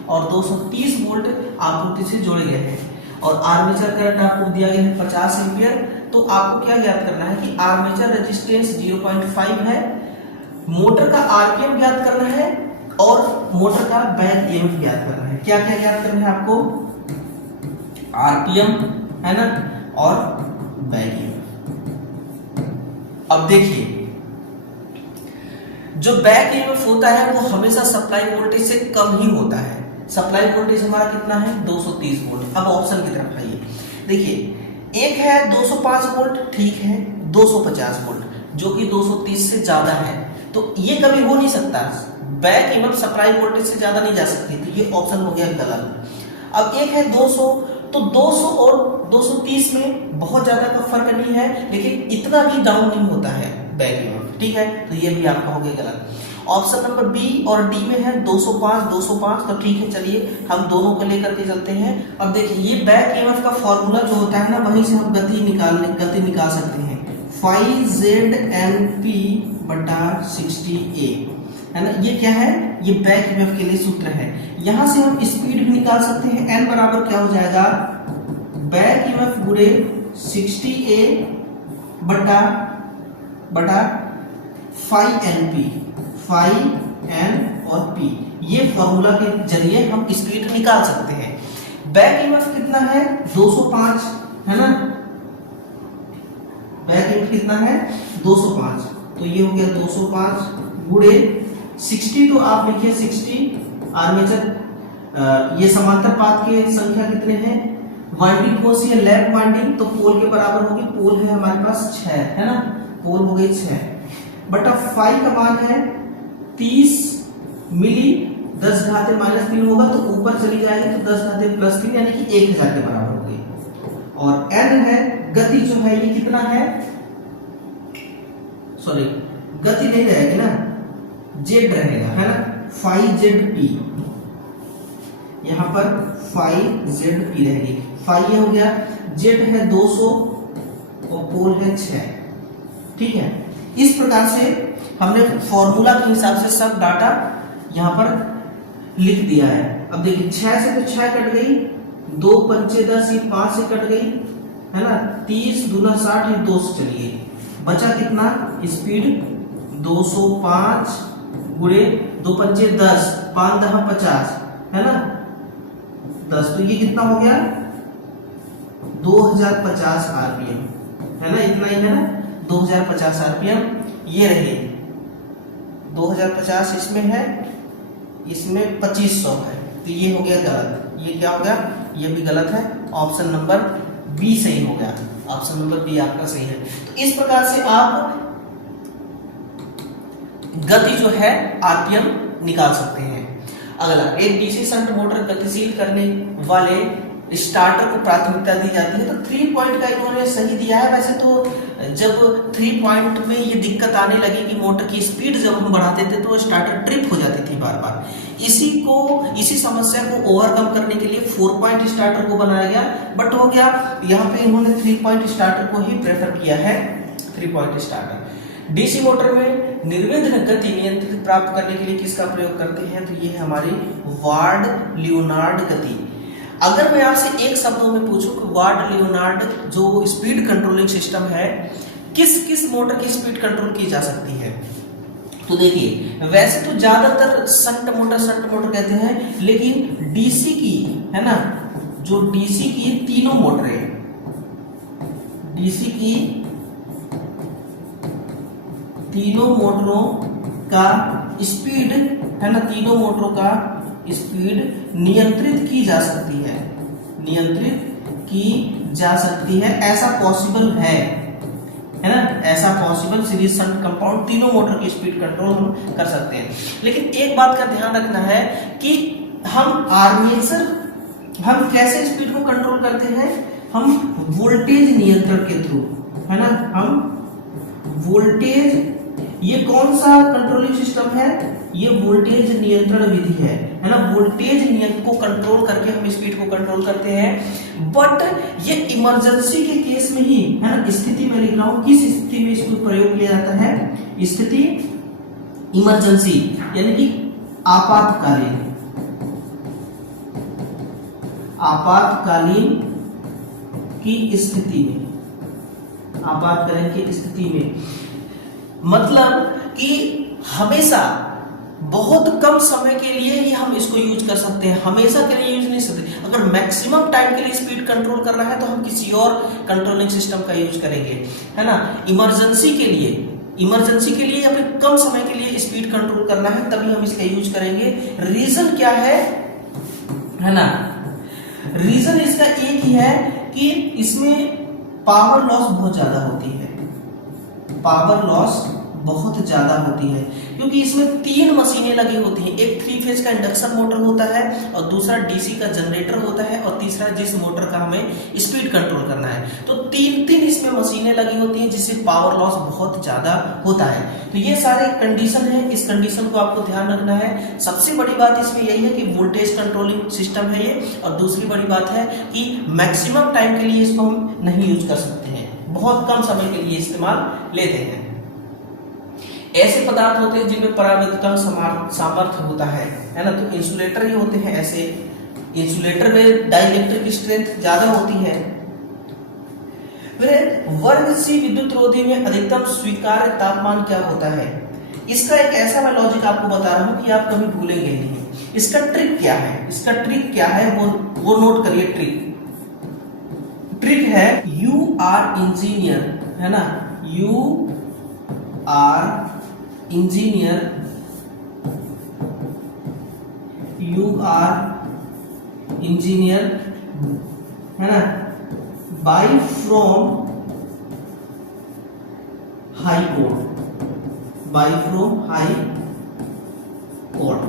और 230 वोल्ट आपूर्ति से जोड़े गए हैं, और आर्मेचर करंट आपको दिया गया है 50 एम्पियर। तो आपको क्या ज्ञात करना है कि आर्मेचर रेजिस्टेंस 0.5 है, मोटर का आरपीएम ज्ञात करना है और मोटर का बैक ईएमएफ ज्ञात करना है। क्या क्या ज्ञात करना है आपको, आरपीएम, है ना, और बैक ईएमएफ। अब देखिए, जो बैक ईएमएफ होता है वो हमेशा सप्लाई वोल्टेज से कम ही होता है। सप्लाई वोल्टेज हमारा कितना है, 230 वोल्ट। अब ऑप्शन की तरफ आइए, देखिए एक है 205 वोल्ट, ठीक है, 250 वोल्ट जो कि 230 से ज्यादा है, तो ये कभी हो नहीं सकता। बैक ईएमएफ सप्लाई वोल्टेज से ज्यादा नहीं जा सकती, तो ये ऑप्शन हो गया गलत। अब एक है 200, तो 200 और 230 में बहुत ज्यादा का फर्क नहीं है, लेकिन इतना भी डाउन नहीं होता है बैक ईएमएफ, ठीक है, तो ये भी आपका हो गया गलत। ऑप्शन नंबर बी और डी में है 205, तो ठीक है, चलिए हम दोनों को लेकर के चलते हैं। अब देखिए, ये बैक ईएमएफ का फॉर्मूला जो होता है ना, वहीं से हम गति निकाल सकते हैं, 5ZNP बटा 60A, है ना। ये क्या है, ये बैक ईएमएफ के लिए सूत्र है। यहां से हम स्पीड भी निकाल सकते हैं, n बराबर क्या हो जाएगा, बैक ईएमएफ गुणे 60A बटा 5NP, 5N और P। ये फॉर्मूला के जरिए हम स्पीड निकाल सकते हैं। बैक ईएमएफ कितना है, 205, है ना। बैक ईएमएफ कितना है, 205, तो ये हो गया 205 गुणे 60, तो आप लिखिए 60। आर्मेचर ये समांतर पाथ के संख्या कितने हैं, वाइंडिंग कौन सी है, लैप वाइंडिंग, तो पोल के बराबर होगी। पोल है हमारे पास 6, है ना, पोल हो गई 6 बटा 5 का मान है 30 मिली, 10 घाते -3 होगा तो ऊपर चली जाएगी, तो 10 घाते +3 यानी कि 1000 के बराबर होगी। और n है, गति जो है ये कितना है, सॉरी गति नहीं रहेगी ना, z रहेगा, है ना, 5ZP, यहां पर 5ZP रहेगी। 5 ये हो गया, z है 200 और पोल है 6, ठीक है। इस प्रकार से हमने फॉर्मूला के हिसाब से सब डाटा यहां पर लिख दिया है। अब देखिए 6 से तो 6 कट गई, 2 पंचे 10, ये 5 से कट गई, है ना, 30 दूना 60, ये 2 से चली गई, बचा कितना, स्पीड 205 गुणे 2 पंचे 10, 5 10 50, है ना, 10, तो ये कितना हो गया, 2050 आरपीएम, है ना, इतना ही है ना, 2050 आरपीएम। ये रहे 2050 इसमें है, इसमें 2500 है, तो ये हो गया गलत। ये क्या हो गया, ये भी गलत है, ऑप्शन नंबर बी सही हो गया, ऑप्शन नंबर बी आपका सही है। तो इस प्रकार से आप गति जो है आरपीएम निकाल सकते हैं। अगला, एक डीसी शंट मोटर गतिशील करने वाले स्टार्टर को प्राथमिकता दी जाती है। तो 3 पॉइंट का इन्होंने सही दिया है। वैसे तो जब 3 पॉइंट में ये दिक्कत आने लगी कि मोटर की स्पीड जब हम बढ़ाते थे तो स्टार्टर ट्रिप हो जाती थी बार बार, इसी समस्या को ओवरकम करने के लिए 4 पॉइंट स्टार्टर को बनाया गया। बट हो गया, यहाँ पे इन्होंने 3 पॉइंट स्टार्टर को ही प्रेफर किया है, 3 पॉइंट स्टार्टर। डीसी मोटर में निर्विघ्न गति नियंत्रित प्राप्त करने के लिए किसका प्रयोग करते हैं? तो ये है हमारी वार्ड लियोनार्ड गति। अगर मैं आपसे एक शब्दों में पूछूं कि वार्ड लियोनार्ड जो स्पीड कंट्रोलिंग सिस्टम है, किस किस मोटर की स्पीड कंट्रोल की जा सकती है? तो देखिए, वैसे तो ज्यादातर शंट मोटर कहते हैं, लेकिन डीसी की, है ना, जो डीसी की तीनों मोटरें, डीसी की तीनों मोटरों का स्पीड, है ना, तीनों मोटरों का स्पीड नियंत्रित की जा सकती है, नियंत्रित की जा सकती है, ऐसा पॉसिबल है ना, ऐसा पॉसिबल सीरीज शंट कंपाउंड तीनों मोटर की स्पीड कंट्रोल हम कर सकते हैं। लेकिन एक बात का ध्यान रखना है कि हम आर्मेचर, हम कैसे स्पीड को कंट्रोल करते हैं? हम वोल्टेज नियंत्रण के थ्रू, है ना, हम वोल्टेज, ये कौन सा कंट्रोलिंग सिस्टम है? ये वोल्टेज नियंत्रण विधि है ना, वोल्टेज नियंत्रण को कंट्रोल करके हम स्पीड को कंट्रोल करते हैं। बट ये इमरजेंसी के केस में ही, है ना, स्थिति में लिख रहा हूं, किस स्थिति में इसको प्रयोग किया जाता है? स्थिति इमरजेंसी, यानी कि आपातकालीन, आपातकालीन की स्थिति में, आपातकालीन की स्थिति में मतलब कि हमेशा बहुत कम समय के लिए ही हम इसको यूज कर सकते हैं, हमेशा के लिए यूज नहीं सकते। अगर मैक्सिमम टाइम के लिए स्पीड कंट्रोल करना है तो हम किसी और कंट्रोलिंग सिस्टम का यूज करेंगे, है ना। इमरजेंसी के लिए या फिर कम समय के लिए स्पीड कंट्रोल करना है तभी हम इसका यूज करेंगे। रीजन क्या है ना, रीजन इसका एक ही है कि इसमें पावर लॉस बहुत ज्यादा होती है, पावर लॉस बहुत ज्यादा होती है, क्योंकि इसमें 3 मशीनें लगी होती हैं। एक 3 फेज का इंडक्शन मोटर होता है, और दूसरा डीसी का जनरेटर होता है, और तीसरा जिस मोटर का हमें स्पीड कंट्रोल करना है। तो 3 इसमें मशीनें लगी होती हैं, जिससे पावर लॉस बहुत ज्यादा होता है। तो ये सारे कंडीशन है, इस कंडीशन को आपको ध्यान रखना है। सबसे बड़ी बात इसमें यही है कि वोल्टेज कंट्रोलिंग सिस्टम है ये, और दूसरी बड़ी बात है कि मैक्सिमम टाइम के लिए इसको हम नहीं यूज कर सकते हैं, बहुत कम समय के लिए इस्तेमाल लेते हैं। ऐसे पदार्थ होते हैं जिनमें पराविद्युत सामर्थ्य होता है ना, तो इंसुलेटर ही होते हैं ऐसे। इंसुलेटर में डाइलेक्ट्रिक स्ट्रेंथ ज्यादा होती है। फिर वर्ग सी विद्युत रोधी में अधिकतम स्वीकार्य तापमान क्या होता है? इसका एक ऐसा मैं लॉजिक आपको बता रहा हूं कि आप कभी भूलेंगे नहीं। इसका ट्रिक क्या है, इसका ट्रिक क्या है वो नोट करिए। ट्रिक है यू आर इंजीनियर, है ना, you are engineer, you are engineer, है ना, by from high court, by from high court.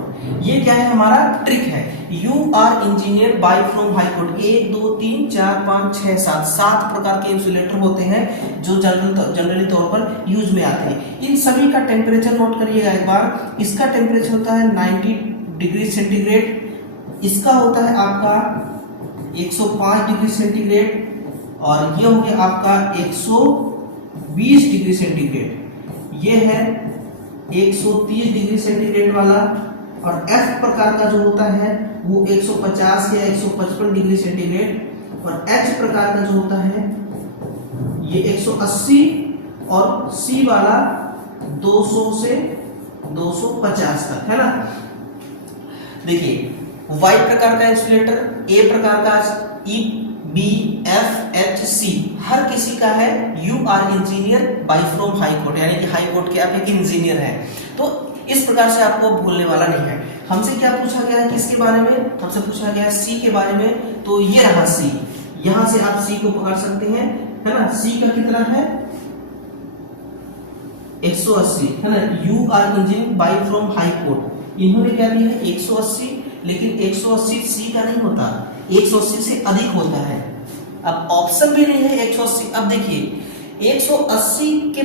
ये क्या है, हमारा ट्रिक है। You are engineer by from high court. 1 2 3 4 5 6 7 प्रकार के इंसुलेटर होते हैं जो जनरली तौर पर यूज में आते हैं। इन सभी का टेम्परेचर नोट करिएगा एक बार। इसका टेम्परेचर होता है 90 डिग्री सेंटीग्रेड, इसका होता है आपका 105 डिग्री सेंटीग्रेड, और ये हो गया आपका 120 डिग्री सेंटीग्रेड। ये है 130 डिग्री सेंटीग्रेड वाला, और F प्रकार का जो होता है वो 150 या 155 डिग्री सेंटीग्रेड, और H प्रकार का जो होता है ये 180, और C वाला 200 से 250 तक, है ना। देखिए, Y प्रकार का इंसुलेटर, A प्रकार का, E, B, F, H, C, हर किसी का है you are engineer by from high court, यानी कि हाई कोर्ट के आप एक इंजीनियर हैं। तो इस प्रकार से आपको भूलने वाला नहीं है। हमसे क्या पूछा गया है, किसके बारे में? हमसे पूछा गया है सी के बारे में। तो ये रहा सी, यहां से आप सी को पकड़ सकते हैं, है ना। सी का कितना है 180, है ना। You are engineer by from high court, इन्होंने क्या दिया है 180, लेकिन 180 सी का नहीं होता, 180 से अधिक होता है। अब ऑप्शन भी नहीं है 180। अब देखिए 180 के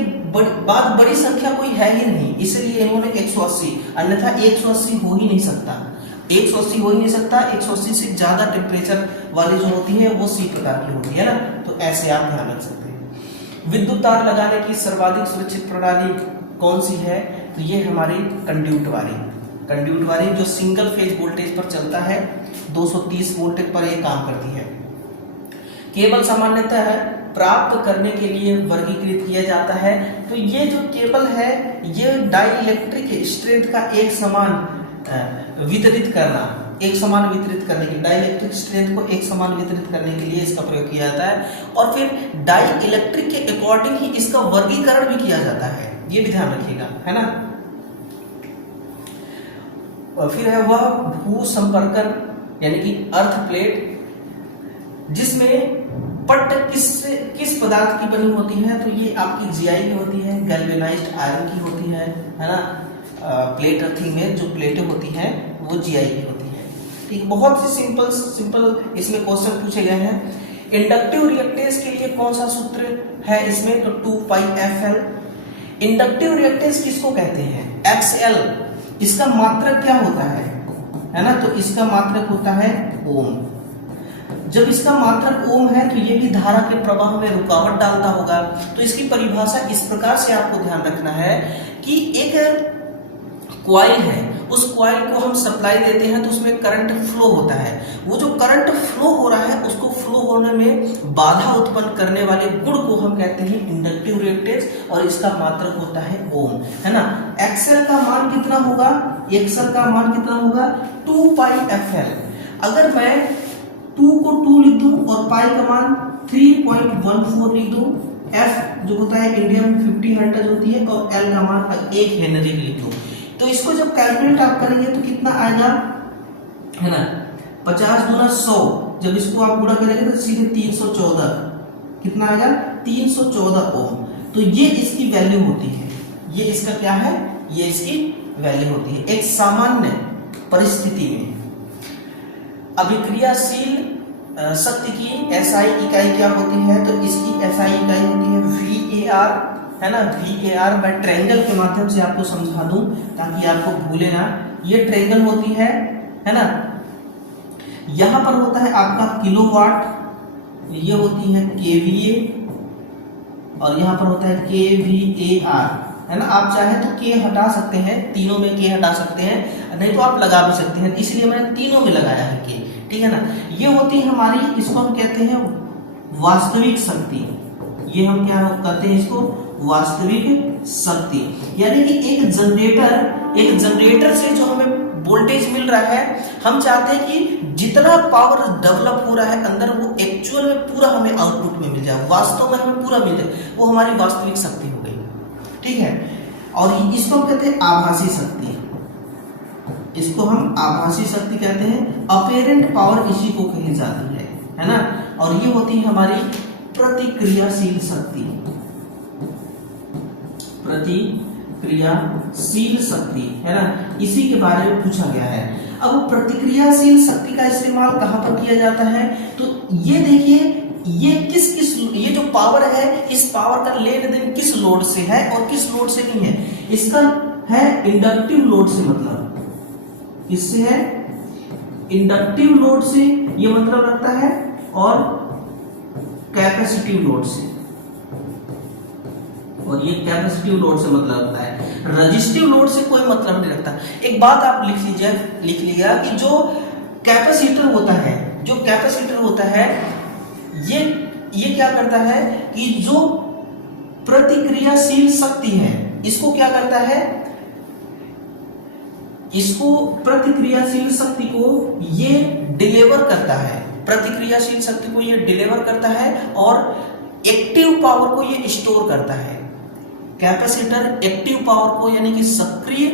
बाद बड़ी संख्या कोई है ही नहीं, इसलिए इन्होंने 180, अन्यथा 180 हो ही नहीं सकता, 180 हो ही नहीं सकता। 180 से ज्यादा टेम्परेचर वाली जो होती है वो सी प्रकार की होती है ना, तो ऐसे आप ध्यान रख सकते हैं। विद्युत तार लगाने की सर्वाधिक सुरक्षित प्रणाली कौन सी है? तो ये हमारी कंड्यूट वायरिंग जो सिंगल फेज वोल्टेज पर चलता है, 230 वोल्टेज पर ये काम करती है। केबल सामान्यतः प्राप्त करने के लिए वर्गीकृत किया जाता है। तो ये जो केबल है ये डाइइलेक्ट्रिक स्ट्रेंथ का एक समान वितरित करने के, डाइइलेक्ट्रिक स्ट्रेंथ को एक समान वितरित करने के लिए इसका प्रयोग किया जाता है। और फिर डाइइलेक्ट्रिक के अकॉर्डिंग ही इसका वर्गीकरण भी किया जाता है, ये भी ध्यान रखिएगा, है ना। और फिर है वह भू संपर्कन यानी कि अर्थ प्लेट, जिसमें पट्ट किस पदार्थ की बनी होती है? तो ये आपकी जीआई की होती है, गैल्वेनाइज्ड आयरन की होती है ना। प्लेट अर्थिंग में जो प्लेटें होती हैं वो जीआई की होती है। ठीक, बहुत ही सिंपल इसमें क्वेश्चन पूछे गए हैं। इंडक्टिव रिएक्टेंस के लिए कौन सा सूत्र है इसमें? तो 2πfl। इंडक्टिव रिएक्टेंस किसको कहते हैं? XL। इसका मात्रक क्या होता है ना? तो इसका मात्रक होता है ओम। जब इसका मात्रक ओम है तो ये भी धारा के प्रवाह में रुकावट डालता होगा। तो इसकी परिभाषा इस प्रकार से आपको ध्यान रखना है कि एक कॉइल है, उस कॉइल को हम सप्लाई देते हैं तो उसमें करंट फ्लो होता है। वो जो करंट फ्लो हो रहा है उसको फ्लो होने में बाधा उत्पन्न करने वाले गुण को हम कहते हैं इंडक्टिव रिएक्टेंस, और इसका मात्रक होता है ओम, है ना। एक्सएल का मान कितना होगा? एक्सएल का मान कितना होगा? 2πfl। अगर मैं 2 को 2 लिख दूं और पाई का मान 3.14 लिख दूं, F जो होता है इंडियम 50 हर्ट्ज होती है, और L का मान 1 हेनरी लिख दूं, तो इसको जब कैलकुलेट आप करेंगे तो कितना आएगा, है ना। 50 गुना 100, जब इसको आप गुणा करेंगे तो सीधे 314, कितना आएगा? 314 ओम। तो ये इसकी वैल्यू होती है, ये इसका क्या है? ये इसकी वैल्यू होती है एक सामान्य परिस्थिति में। अभिक्रियाशील शक्ति की एसआई इकाई क्या होती है? तो इसकी एसआई इकाई होती है VAR, है ना। VAR मैं ट्रायंगल के माध्यम से आपको समझा दूं ताकि आपको भूले ना। ये ट्रायंगल होती है ना। यहां पर होता है आपका किलोवाट, ये होती है KVA, और यहां पर होता है KVAR, है ना। आप चाहे तो K हटा सकते हैं, तीनों में K हटा सकते हैं, नहीं तो आप लगा भी सकते हैं, इसलिए मैंने तीनों में लगाया है K, ठीक है ना। ये होती है हमारी, इसको हम कहते हैं वास्तविक शक्ति। ये हम क्या कहते हैं इसको? वास्तविक शक्ति। यानी कि एक जनरेटर से जो हमें वोल्टेज मिल रहा है, हम चाहते हैं कि जितना पावर डेवलप हो रहा है अंदर, वो एक्चुअल में पूरा हमें आउटपुट में मिल जाए, वास्तव में हमें पूरा मिल जाए, वो हमारी वास्तविक शक्ति हो गई, ठीक है। और इसको हम कहते हैं आभासी शक्ति, इसको हम आभासी शक्ति कहते हैं। अपेरेंट पावर इसी को कही जाती है ना। और ये होती है हमारी प्रतिक्रियाशील शक्ति, प्रतिक्रियाशील शक्ति, है ना। इसी के बारे में पूछा गया है। अब प्रतिक्रियाशील शक्ति का इस्तेमाल कहां पर किया जाता है? तो ये देखिए, ये जो पावर है, इस पावर का लेन देन किस लोड से है और किस लोड से नहीं है? इसका है इंडक्टिव लोड से, मतलब किससे है? इंडक्टिव लोड से ये मतलब रखता है, और कैपेसिटिव लोड से, और ये कैपेसिटिव लोड से मतलब रखता है। रजिस्टिव लोड से कोई मतलब नहीं रखता। एक बात आप लिख लीजिएगा कि जो कैपेसिटर होता है, ये क्या करता है कि जो प्रतिक्रियाशील शक्ति है, इसको क्या करता है? इसको प्रतिक्रियाशील शक्ति को ये डिलीवर करता है, प्रतिक्रियाशील शक्ति को ये डिलीवर करता है, और एक्टिव पावर को ये स्टोर करता है। कैपेसिटर एक्टिव पावर को यानी कि सक्रिय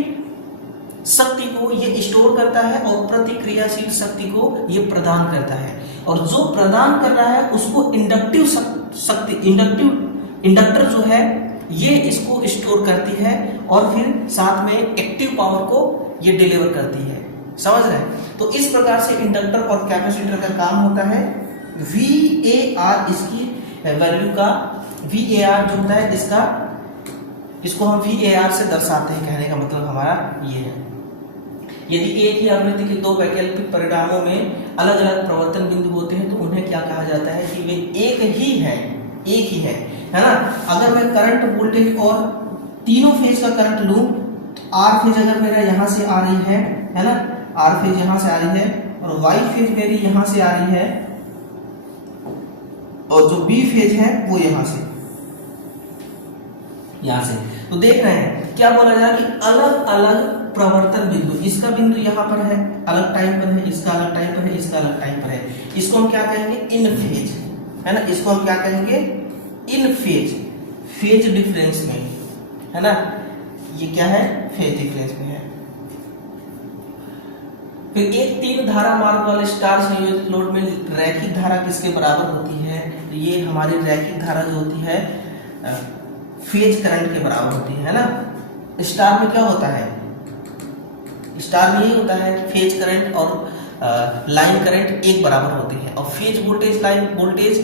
शक्ति को ये स्टोर करता है, और प्रतिक्रियाशील शक्ति को ये प्रदान करता है। और जो प्रदान कर रहा है उसको इंडक्टिव शक्ति, इंडक्टर जो है ये इसको स्टोर करती है और फिर साथ में एक्टिव पावर को ये डिलीवर करती है। समझ रहे हैं? तो इस प्रकार से इंडक्टर और कैपेसिटर का काम होता है। VAR इसकी वैल्यू का, VAR जो होता है इसको हम VAR से दर्शाते हैं। कहने का मतलब हमारा ये है, यदि एक ही आवृत्ति के दो वैकल्पिक परिणामों में अलग अलग प्रवर्तन बिंदु होते हैं तो उन्हें क्या कहा जाता है कि वे एक ही है ना। अगर मैं करंट, वोल्टेज और तीनों फेज का करंट लूं तो आर फेज अगर मेरा यहां से आ रही है ना, आर फेज यहां से आ रही है और वाई फेज मेरी यहां से आ रही है और जो बी फेज है वो यहां से। तो देख रहे हैं क्या बोला जा रहा है कि अलग अलग प्रवर्तन बिंदु, इसका बिंदु यहाँ पर है, अलग टाइम पर है, इसका अलग टाइम पर है, इसका अलग टाइम पर है, इसको हम क्या कहेंगे? इन फेज, है ना। इसको हम क्या कहेंगे? इन फेज डिफरेंस में, है ना। ये क्या है? फेज डिफरेंस में है। फिर एक 3 धारा मार्ग वाले स्टार संयोजित लोड में रैखिक धारा किसके बराबर होती है? तो ये हमारी रैखिक धारा जो होती है फेज करंट के बराबर होती है ना। स्टार में क्या होता है? स्टार में ये होता है कि फेज करंट और लाइन करंट एक बराबर होते हैं और phase voltage, line voltage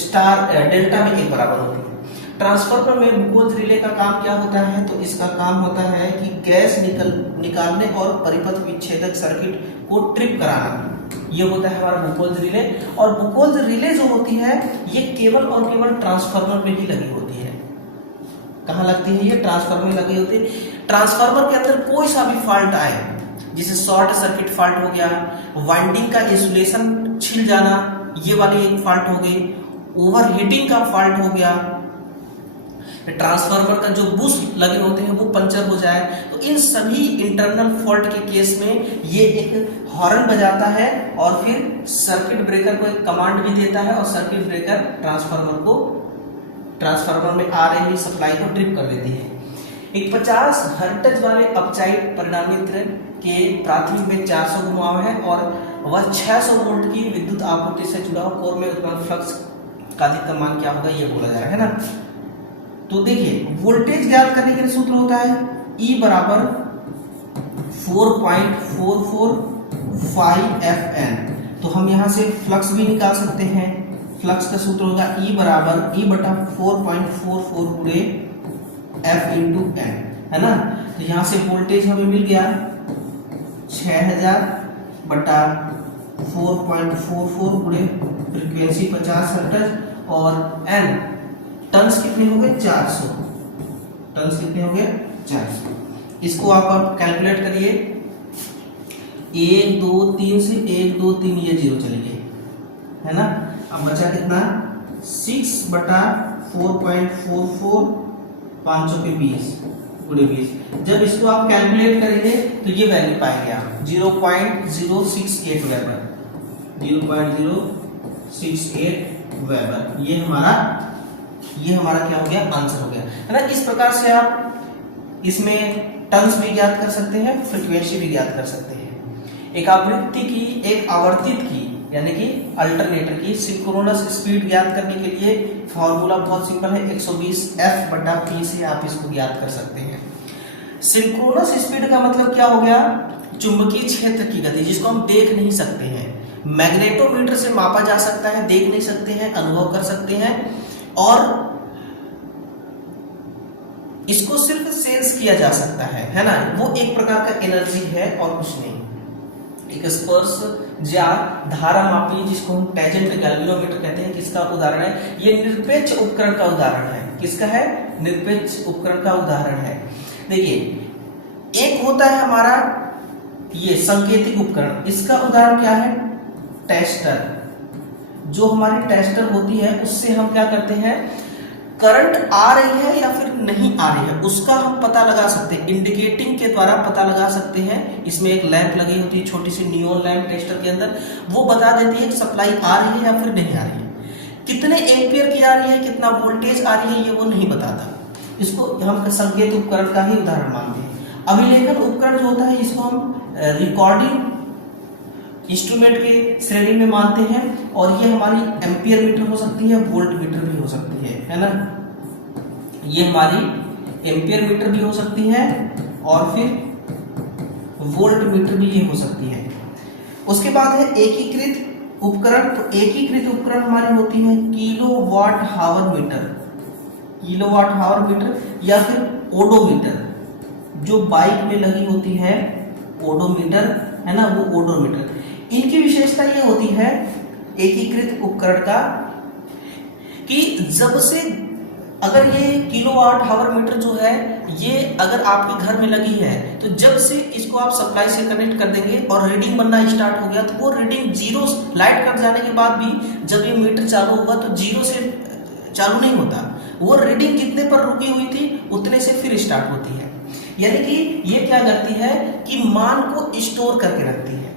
star delta में एक बराबर होती है। ट्रांसफार्मर में बुकोज रिले का काम क्या होता है? तो इसका काम होता है कि गैस निकालने और परिपथ विच्छेदक सर्किट को ट्रिप कराना, ये होता है हमारा बुकोज रिले। और बुकोज रिले जो होती है ये केवल और केवल ट्रांसफार्मर में ही लगी होती है। कहाँ लगती है? ये ट्रांसफार्मर में लगी होती है। ट्रांसफार्मर के अंदर कोई सा भी फॉल्ट आए, जैसे शॉर्ट सर्किट फॉल्ट हो गया, वाइंडिंग का इंसुलेशन छिल जाना, ये वाली एक फॉल्ट हो गई, ओवरहीटिंग का फॉल्ट हो गया, ट्रांसफार्मर का जो बुश लगे होते हैं वो पंचर हो जाए, तो इन सभी इंटरनल फॉल्ट के केस में ये एक हॉर्न बजाता है और फिर सर्किट ब्रेकर को एक कमांड भी देता है और सर्किट ब्रेकर ट्रांसफार्मर में आ रही सप्लाई को ट्रिप कर देती है। एक 50 हर्ट्ज वाले अपचाइड परिणामित्र के प्राथमिक में 400 घुमाव है और वह 600 वोल्ट की विद्युत आपूर्ति से जुड़ा कोर में उत्पन्न फ्लक्स का अधिकतम मान क्या होगा ये बोला जा रहा है ना। तो देखिए वोल्टेज ज्ञात करने के लिए सूत्र होता है E बराबर 4.445 FN। तो हम यहाँ से फ्लक्स भी निकाल सकते हैं। फ्लक्स का सूत्र होगा E बराबर E बटा 4.44 गुणे F इंटू N, है ना। तो यहाँ से वोल्टेज हमें मिल गया 6000 बटा 4.44 गुणे फ्रीक्वेंसी 50 हर्ट्ज और N टर्न्स कितने हो गए? 400। टर्न्स कितने हो गए? 400। इसको आप कैलकुलेट करिए। 1 2 3 से 1 2 3 ये 0 चले गए, है ना। अब बचा कितना? 6 बटा 4.44 500 के 20 गुणे 20। जब इसको आप कैलकुलेट करेंगे तो ये वैल्यू पाएंगे आप 0.068 वेबर, 0.068 वेबर। ये हमारा क्या हो गया? आंसर हो गया, है ना। इस प्रकार से आप इसमें टर्न्स भी ज्ञात कर सकते हैं, फ्रीक्वेंसी भी ज्ञात कर सकते हैं। एक आवृत्ति की, एक आवर्तित की यानी कि अल्टरनेटर की सिंक्रोनस स्पीड ज्ञात करने के लिए फॉर्मूला बहुत सिंपल है, 120 F बटा P से आप इसको ज्ञात कर सकते हैं। सिंक्रोनस स्पीड का मतलब क्या हो गया? चुंबकीय क्षेत्र की गति, जिसको हम देख नहीं सकते हैं। मैग्नेटोमीटर से मापा जा सकता है, देख नहीं सकते हैं, अनुभव कर सकते हैं और इसको सिर्फ सेंस किया जा सकता है ना। वो एक प्रकार का एनर्जी है और कुछ नहीं। एक स्पर्श जार धारा मापी जिसको हम टेंजेंट गैल्वेनोमीटर कहते हैं, किसका उदाहरण है? ये निरपेक्ष उपकरण का उदाहरण है। किसका है? निरपेक्ष उपकरण का उदाहरण है। देखिए एक होता है हमारा ये संकेतिक उपकरण, इसका उदाहरण क्या है? टेस्टर। जो हमारी टेस्टर होती है उससे हम क्या करते हैं? करंट आ रही है या फिर नहीं आ रही है उसका हम पता लगा सकते हैं, इंडिकेटिंग के द्वारा पता लगा सकते हैं। इसमें एक लैंप लगी होती है, छोटी सी नियॉन लैंप टेस्टर के अंदर, वो बता देती है कि सप्लाई आ रही है या फिर नहीं आ रही है। कितने एम्पियर की आ रही है, कितना वोल्टेज आ रही है, ये वो नहीं बताता। इसको हम संकेत उपकरण का ही उदाहरण मानते हैं। अभिलेखन उपकरण जो होता है इसको हम रिकॉर्डिंग इंस्ट्रूमेंट के श्रेणी में मानते हैं और ये हमारी एम्पियर मीटर हो सकती है, वोल्ट मीटर भी हो सकती है ना। ये हमारी एम्पियर मीटर भी हो सकती है और फिर वोल्ट मीटर भी ये हो सकती है। उसके बाद है एकीकृत उपकरण। तो एकीकृत उपकरण हमारी होती है kilowatt hour metre, kilowatt hour metre या फिर ओडोमीटर, जो बाइक में लगी होती है ओडोमीटर है ना, वो ओडोमीटर। इनकी विशेषता ये होती है एकीकृत उपकरण का कि जब से अगर ये किलोवाट हावर मीटर जो है ये अगर आपके घर में लगी है तो जब से इसको आप सप्लाई से कनेक्ट कर देंगे और रीडिंग बनना स्टार्ट हो गया तो वो रीडिंग जीरो, लाइट कट जाने के बाद भी जब ये मीटर चालू होगा तो जीरो से चालू नहीं होता, वो रीडिंग जितने पर रुकी हुई थी उतने से फिर स्टार्ट होती है। यानी कि ये क्या करती है कि मान को स्टोर करके रखती है,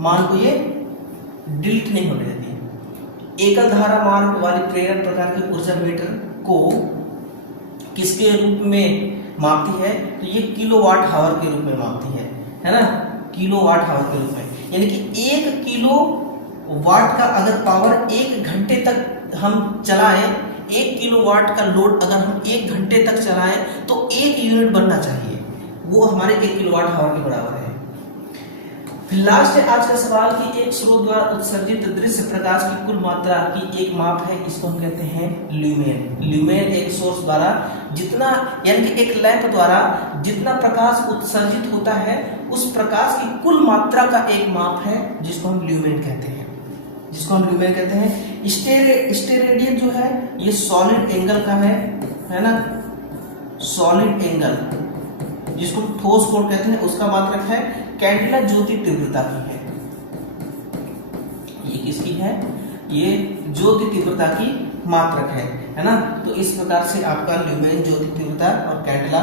मान को ये डिलीट नहीं होने देती है। एकल धारा मार्ग वाली प्रेरण प्रकार की ऊर्जा मीटर को किसके रूप में मापती है, तो ये किलोवाट हावर के रूप में मापती है ना, किलोवाट हावर के रूप में। यानी कि 1 किलो वाट का अगर पावर 1 घंटे तक हम चलाएं, 1 किलोवाट का लोड अगर हम 1 घंटे तक चलाएं तो 1 यूनिट बनना चाहिए, वो हमारे 1 किलोवाट हावर के बराबर है। फिर लास्ट है आज का सवाल कि एक स्रोत द्वारा उत्सर्जित दृश्य प्रकाश की कुल मात्रा की एक माप है, इसको हम कहते हैं ल्यूमेन। ल्यूमेन एक सोर्स द्वारा जितना, यानी कि एक लैंप द्वारा जितना प्रकाश उत्सर्जित होता है उस प्रकाश की कुल मात्रा का एक माप है जिसको हम ल्यूमेन कहते हैं, जिसको हम ल्यूमेन कहते हैं। स्टेरेडियन जो है ये सॉलिड एंगल का है ना, सॉलिड एंगल जिसको ठोस कोण कहते हैं उसका मात्रक है। कैंडेला ज्योति तीव्रता की है, ये किसकी है, ये ज्योति तीव्रता की मात्रक है ना। तो इस प्रकार से आपका ल्यूमेन, ज्योति तीव्रता और कैंडेला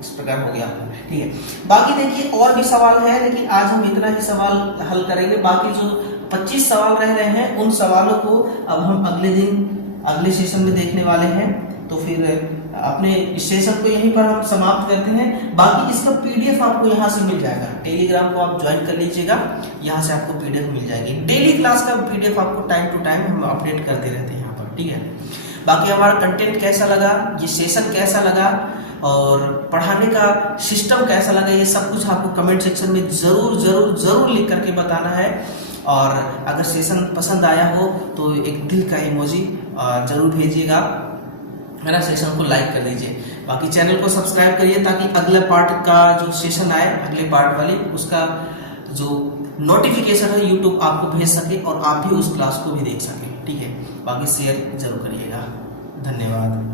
इस प्रकार हो गया, ठीक है। बाकी देखिए और भी सवाल है लेकिन आज हम इतना ही सवाल हल करेंगे। बाकी जो 25 सवाल रह रहे हैं उन सवालों को अब हम अगले दिन अगले सेशन में देखने वाले हैं। तो फिर अपने इस सेशन को यहीं पर हम समाप्त करते हैं। बाकी इसका पीडीएफ आपको यहाँ से मिल जाएगा, टेलीग्राम को आप ज्वाइन कर लीजिएगा, यहाँ से आपको पीडीएफ मिल जाएगी। डेली क्लास का पीडीएफ आपको टाइम टू टाइम हम अपडेट करते रहते हैं यहाँ पर, ठीक है। बाकी हमारा कंटेंट कैसा लगा, ये सेशन कैसा लगा और पढ़ाने का सिस्टम कैसा लगा, ये सब कुछ आपको कमेंट सेक्शन में जरूर जरूर जरूर लिख करके बताना है। और अगर सेशन पसंद आया हो तो एक दिल का इमोजी जरूर भेजिएगा, मेरा सेशन को लाइक कर दीजिए। बाकी चैनल को सब्सक्राइब करिए ताकि अगले पार्ट का जो सेशन आए, अगले पार्ट वाली, उसका जो नोटिफिकेशन है यूट्यूब आपको भेज सके और आप भी उस क्लास को भी देख सके, ठीक है। बाकी शेयर जरूर करिएगा। धन्यवाद।